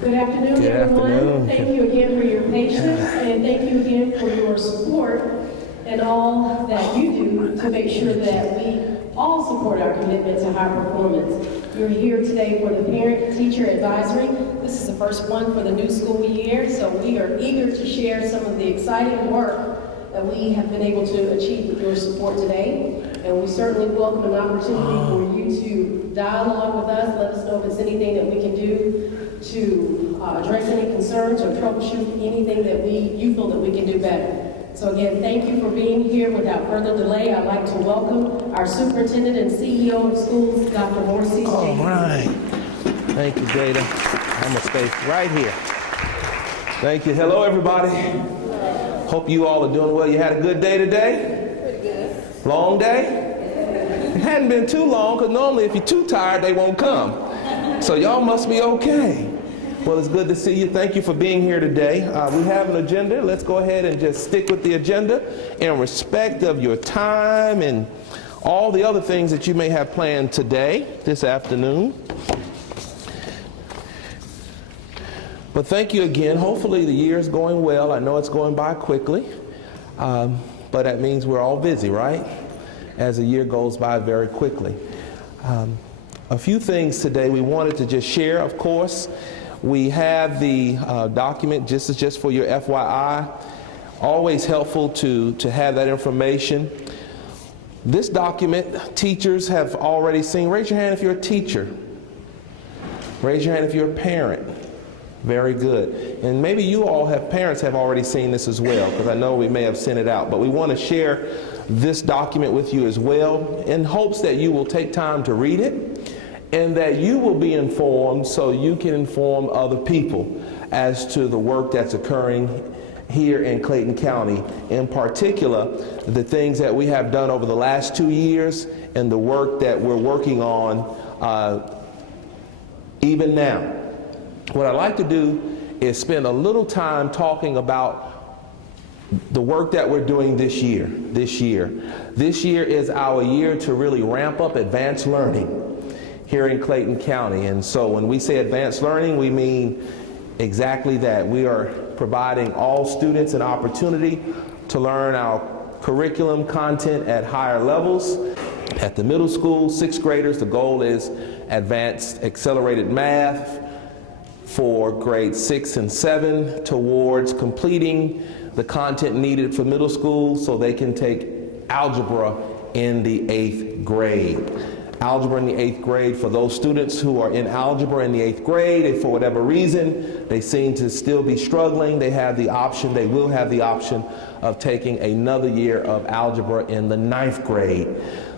Good afternoon, Good everyone. afternoon. Thank you again for your patience, and thank you again for your support and all that you do to make sure that we all support our commitment to high performance. You're here today for the Parent-Teacher Advisory. This is the first one for the new school year, so we are eager to share some of the exciting work that we have been able to achieve with your support today. And we certainly welcome an opportunity for you to dialogue with us. Let us know if there's anything that we can do to address any concerns or troubleshoot anything that you feel that we can do better. So again, thank you for being here. Without further delay, I'd like to welcome our Superintendent and CEO of schools, Dr. Morrissey. All right. Thank you, Jada. I'm going to stay right here. Thank you. Hello, everybody. Hope you all are doing well. You had a good day today? Pretty good. Long day? It hadn't been too long, because normally if you're too tired, they won't come. So y'all must be okay. Well, it's good to see you. Thank you for being here today. We have an agenda. Let's go ahead and just stick with the agenda in respect of your time and all the other things that you may have planned today, this afternoon. But thank you again. Hopefully the year is going well. I know it's going by quickly, but that means we're all busy, right? As the year goes by very quickly. A few things today we wanted to just share. Of course, we have the document, just for your FYI. Always helpful to have that information. This document, teachers have already seen. Raise your hand if you're a teacher. Raise your hand if you're a parent. Very good. And maybe you all parents have already seen this as well, because I know we may have sent it out. But we want to share this document with you as well, in hopes that you will take time to read it and that you will be informed so you can inform other people as to the work that's occurring here in Clayton County. In particular, the things that we have done over the last 2 years and the work that we're working on even now. What I'd like to do is spend a little time talking about the work that we're doing this year. This year is our year to really ramp up advanced learning here in Clayton County. And so when we say advanced learning, we mean exactly that. We are providing all students an opportunity to learn our curriculum content at higher levels. At the middle school, 6th graders, the goal is advanced accelerated math for grades 6 and 7 towards completing the content needed for middle school so they can take algebra in the 8th grade. Algebra in the 8th grade, for those students who are in algebra in the 8th grade, if for whatever reason they seem to still be struggling, they will have the option of taking another year of algebra in the 9th grade.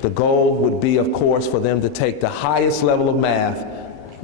The goal would be, of course, for them to take the highest level of math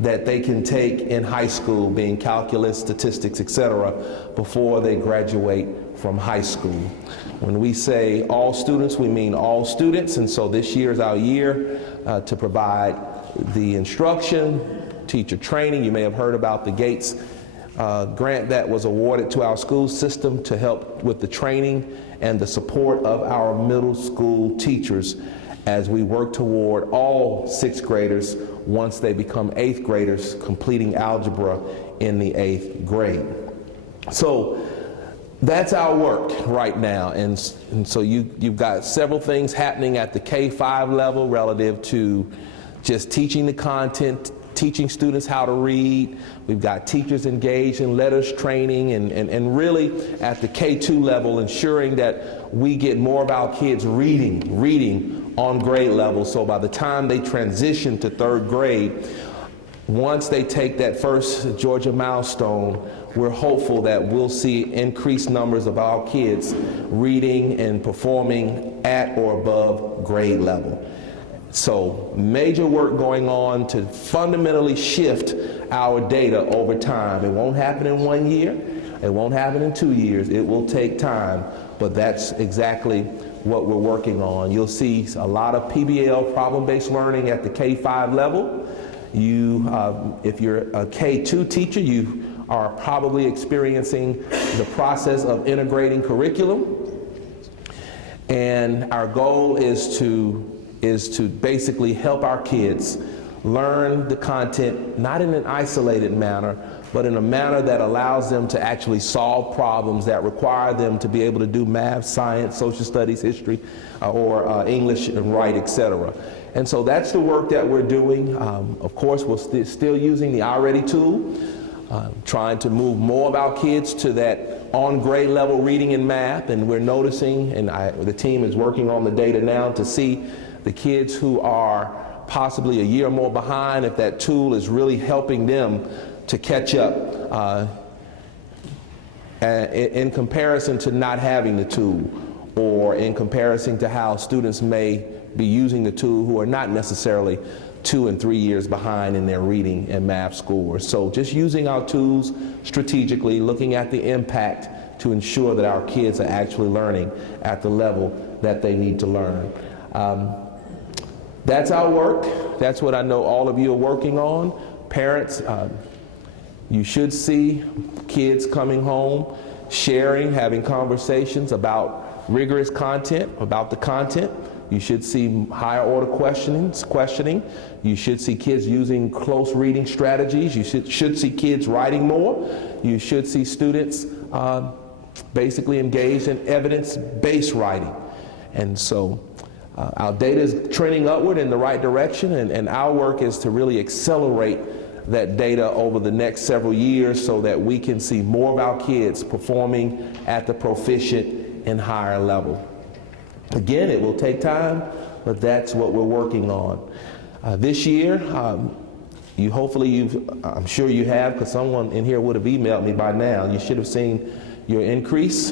that they can take in high school, being calculus, statistics, etc., before they graduate from high school. When we say all students, we mean all students, and so this year is our year to provide the instruction, teacher training. You may have heard about the Gates grant that was awarded to our school system to help with the training and the support of our middle school teachers as we work toward all 6th graders, once they become 8th graders, completing algebra in the 8th grade. So that's our work right now, and so you've got several things happening at the K-5 level relative to just teaching the content, teaching students how to read. We've got teachers engaged in letters training, and really at the K-2 level, ensuring that we get more of our kids reading on grade level, so by the time they transition to 3rd grade, once they take that first Georgia milestone, we're hopeful that we'll see increased numbers of our kids reading and performing at or above grade level. So major work going on to fundamentally shift our data over time. It won't happen in 1 year. It won't happen in 2 years. It will take time, but that's exactly what we're working on. You'll see a lot of PBL, problem-based learning, at the K-5 level. If you're a K-2 teacher, you are probably experiencing the process of integrating curriculum. And our goal is to basically help our kids learn the content, not in an isolated manner, but in a manner that allows them to actually solve problems that require them to be able to do math, science, social studies, history, or English and write, etc. And so that's the work that we're doing. Of course, we're still using the iReady tool, trying to move more of our kids to that on grade level reading and math, and we're noticing, and the team is working on the data now to see the kids who are possibly a year or more behind, if that tool is really helping them to catch up in comparison to not having the tool, or in comparison to how students may be using the tool who are not necessarily 2 and 3 years behind in their reading and math scores. So just using our tools strategically, looking at the impact to ensure that our kids are actually learning at the level that they need to learn. That's our work. That's what I know all of you are working on. Parents, you should see kids coming home, sharing, having conversations about rigorous content, about the content. You should see higher order questioning. You should see kids using close reading strategies. You should see kids writing more. You should see students basically engaged in evidence-based writing. And so our data is trending upward in the right direction, and our work is to really accelerate that data over the next several years so that we can see more of our kids performing at the proficient and higher level. Again, it will take time, but that's what we're working on. This year, I'm sure you have, because someone in here would have emailed me by now. You should have seen your increase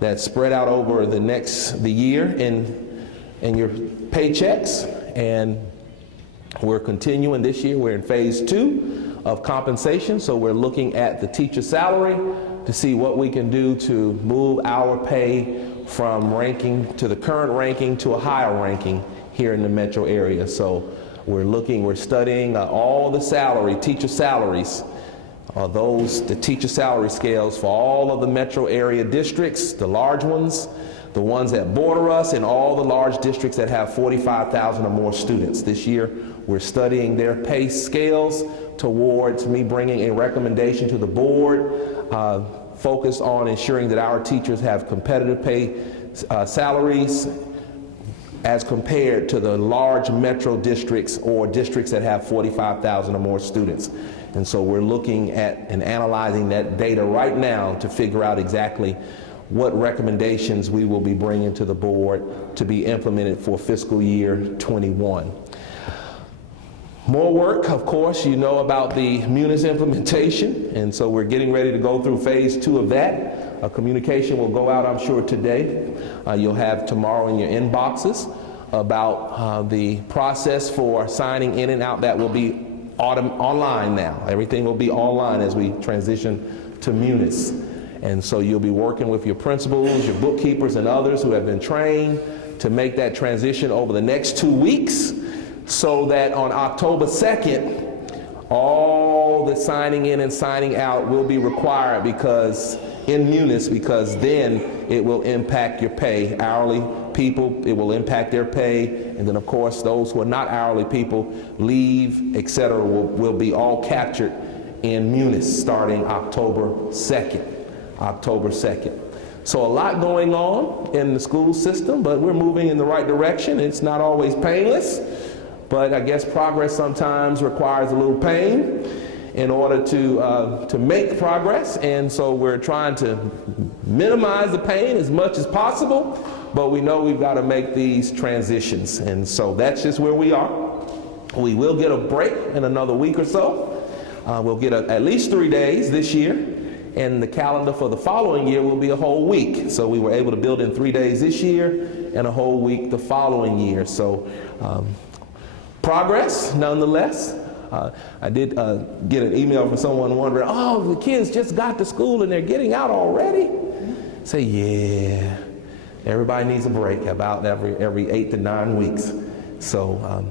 that's spread out over the year in your paychecks, and we're continuing this year. We're in phase 2 of compensation, so we're looking at the teacher salary to see what we can do to move our pay from ranking to the current ranking to a higher ranking here in the metro area. So we're studying all the teacher salaries, the teacher salary scales for all of the metro area districts, the large ones, the ones that border us, and all the large districts that have 45,000 or more students. This year, we're studying their pay scales towards me bringing a recommendation to the board focused on ensuring that our teachers have competitive pay salaries as compared to the large metro districts or districts that have 45,000 or more students. And so we're looking at and analyzing that data right now to figure out exactly what recommendations we will be bringing to the board to be implemented for fiscal year 21. More work, of course, you know about the Munis implementation, and so we're getting ready to go through phase 2 of that. A communication will go out, I'm sure, today. You'll have tomorrow in your inboxes about the process for signing in and out. That will be online now. Everything will be online as we transition to Munis. And so you'll be working with your principals, your bookkeepers, and others who have been trained to make that transition over the next 2 weeks, so that on October 2nd, all the signing in and signing out will be required in Munis, because then it will impact your pay. Hourly people, it will impact their pay, and then of course those who are not hourly people, leave, etc., will be all captured in Munis starting October 2nd. So a lot going on in the school system, but we're moving in the right direction. It's not always painless, but I guess progress sometimes requires a little pain in order to make progress. And so we're trying to minimize the pain as much as possible, but we know we've got to make these transitions. And so that's just where we are. We will get a break in another week or so. We'll get at least 3 days this year, and the calendar for the following year will be a whole week. So we were able to build in 3 days this year and a whole week the following year. So progress, nonetheless. I did get an email from someone wondering, oh, the kids just got to school and they're getting out already? Say, yeah, everybody needs a break about every 8 to 9 weeks. So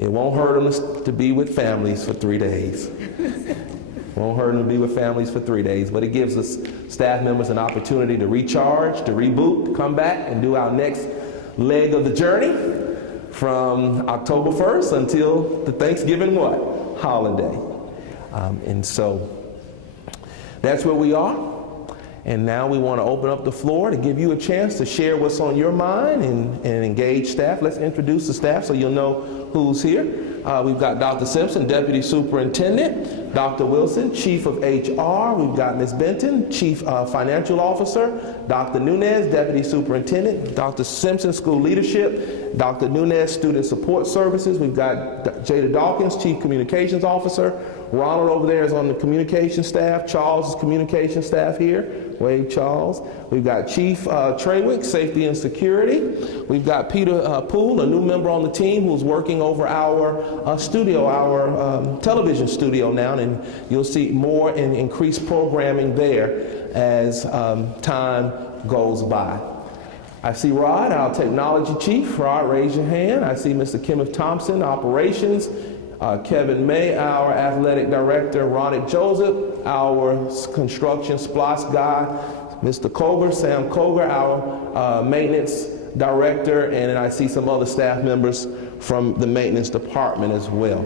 it won't hurt them to be with families for 3 days. Won't hurt them to be with families for 3 days, but it gives us staff members an opportunity to recharge, to reboot, to come back and do our next leg of the journey from October 1st until the Thanksgiving holiday. And so That's where we are. And now we want to open up the floor to give you a chance to share what's on your mind and engage staff. Let's introduce the staff so you'll know who's here. We've got Dr. Simpson, Deputy Superintendent, Dr. Wilson, Chief of HR. We've got Ms. Benton, Chief Financial Officer, Dr. Nunez, Deputy Superintendent, Dr. Simpson, School Leadership, Dr. Nunez, Student Support Services. We've got Jada Dawkins, Chief Communications Officer. Ronald over there is on the communication staff. Charles is communication staff here. Wave Charles. We've got Chief Treywick, Safety and Security. We've got Peter Poole, a new member on the team who's working over our studio, our television studio now, and you'll see more and increased programming there as time goes by. I see Rod, our technology chief. Rod, raise your hand. I see Mr. Kenneth Thompson, operations. Kevin May, our athletic director. Ronnie Joseph, our construction SPLOS guy. Mr. Koger, Sam Koger, our maintenance director. And then I see some other staff members from the maintenance department as well.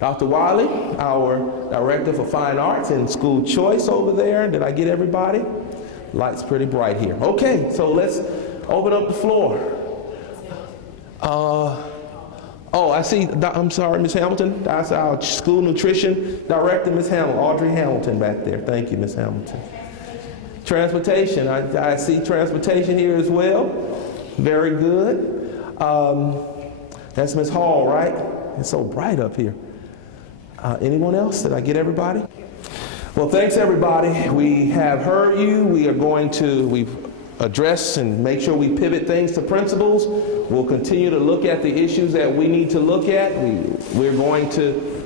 Dr. Wiley, our director for fine arts and school choice over there. Did I get everybody? Light's pretty bright here. Okay, so let's open up the floor. Oh, I see, I'm sorry, Ms. Hamilton. That's our school nutrition director, Ms. Hamilton, Audrey Hamilton back there. Thank you, Ms. Hamilton. Transportation, I see transportation here as well. Very good. That's Ms. Hall, right? It's so bright up here. Anyone else? Did I get everybody? Well, thanks everybody. We have heard you. We've address and make sure we pivot things to principles. We'll continue to look at the issues that we need to look at. We're going to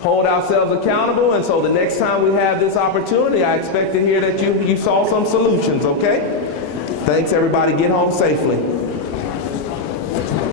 hold ourselves accountable, and so the next time we have this opportunity, I expect to hear that you saw some solutions, okay? Thanks everybody. Get home safely.